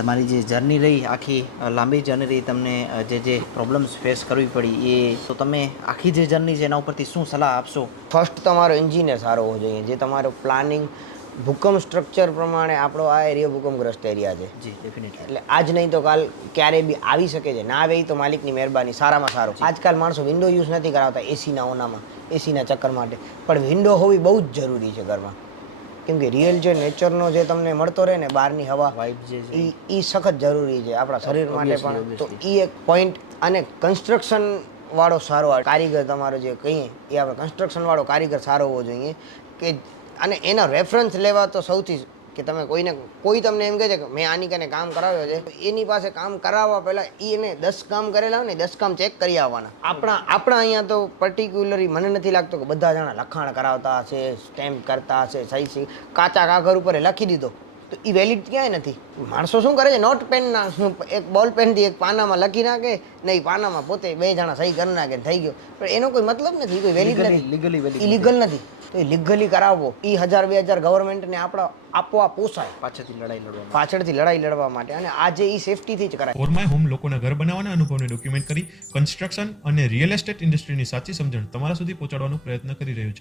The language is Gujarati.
તમારી જે જર્ની રહી આખી લાંબી જર્ની રહી, તમને જે પ્રોબ્લેમ્સ ફેસ કરવી પડી, એ તો તમે આખી જે જર્ની છે એના ઉપરથી શું સલાહ આપશો? ફર્સ્ટ તમારો એન્જિનિયર સારો હોવો જોઈએ, જે તમારો પ્લાનિંગ ભૂકંપ સ્ટ્રક્ચર પ્રમાણે આપણો આ એરિયા ભૂકંપગ્રસ્ત એરિયા છે. જી ડેફિનેટલી. એટલે આજ નહીં તો કાલ ક્યારેય બી આવી શકે છે. ના આવે તો માલિકની મહેરબાની, સારામાં સારો. આજકાલ માણસો વિન્ડો યુઝ નથી કરાવતા એસીના ઓનામાં, એસીના ચક્કર માટે, પણ વિન્ડો હોવી બહુ જ જરૂરી છે ઘરમાં. કેમ કે રિયલ જે નેચરનો જે તમને મળતો રહે ને બહારની હવા, વાઇબ જે છે એ સખત જરૂરી છે આપણા શરીર માટે પણ. તો એ એક પોઈન્ટ. અને કન્સ્ટ્રક્શન વાળો સારો કારીગર તમારો જે કહીએ એ આપણે કન્સ્ટ્રક્શન વાળો કારીગર સારો હોવો જોઈએ કે, અને એના રેફરન્સ લેવા તો સૌથી, કે તમે કોઈ તમને એમ કહે છે કે મેં આની કને કામ કરાવ્યો છે, એની પાસે કામ કરાવવા પહેલાં એને 10 કામ કરેલા હોય ને 10 કામ ચેક કરી આવવાના. આપણા અહીંયા તો પર્ટિક્યુલરલી મને નથી લાગતું કે બધા જણા લખાણ કરાવતા હશે, સ્ટેમ્પ કરતા હશે, સહી કાચા કાગળ ઉપર લખી દીધો તો એ વેલિડ ક્યાંય નથી. માણસો શું કરે છે, નોટ પેનના એક બોલ પેનથી એક પાનામાં લખી નાખે ને, એ પાનામાં પોતે 2 જણા સહી કરી નાખે, થઈ ગયો. પણ એનો કોઈ મતલબ નથી, કોઈ વેલિડ નથી, ઇલીગલ નથી. તો એ લીગલી કરાવવો, એ 1000-2000 ગવર્મેન્ટને આપવા પોસાય પાછળથી લડાઈ લડવા માટે. અને આજે એ સેફટીથી જ કરાય. ઓર માય હોમ લોકોના ઘર બનાવવાના અનુભવને ડોક્યુમેન્ટ કરી કન્સ્ટ્રક્શન અને રિયલ એસ્ટેટ ઇન્ડસ્ટ્રીની સાચી સમજણ તમારા સુધી પહોંચાડવાનો પ્રયત્ન કરી રહ્યું છે.